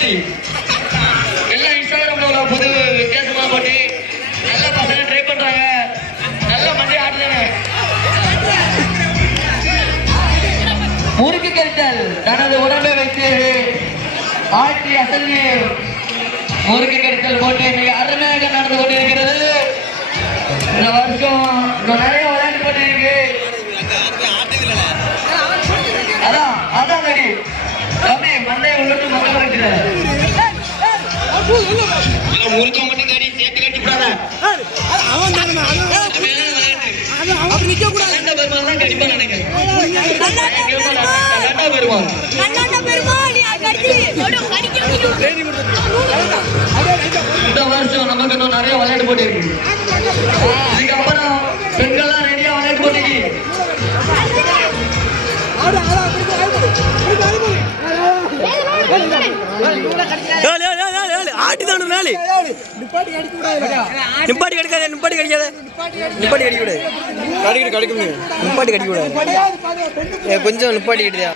போட்டி. எல்லாம் இன்ஸ்டாகிராம்ல உள்ள புது வித்தியாசமான போட்டி. நல்ல பசங்க ட்ரை பண்றாங்க. நல்ல மண்டி ஆடுறாங்க. முறுக்கு கழித்தல் தனது உடம்பை வைத்து ஆட்சி அசல்லி முறுக்கு கழித்தல் போட்டி மிக அருமையாக நடந்து கொண்டிருக்கிறது. இந்த வருஷம் நிறைய விளையாட்டு போட்டி இருக்கு. அதான் அதான் நடி தம்பி மந்தைய உள்ளிட்டு மக்கள் வைக்கிற முறுக்க மட்டும் கடி சேர்த்து கட்டி விடாத. பெருமாள் தான் கடிப்பா நினைக்கிறேன். இந்த வருஷம் நமக்கு இன்னும் நிறைய விளையாட்டு போட்டி இருக்கு. இதுக்கப்புறம் பெண்கள்லாம் ரெடியா விளையாட்டு போட்டிக்கு ஆட்டிதான் நிப்பாட்டி கடிக்காத நிப்பாட்டி கடிக்காத நிப்பாட்டி கடிக்க கூடாது கடிக்க முடியும் நிப்பாட்டி கடிக்க கூடாது கொஞ்சம் நிப்பாட்டி கட்டியா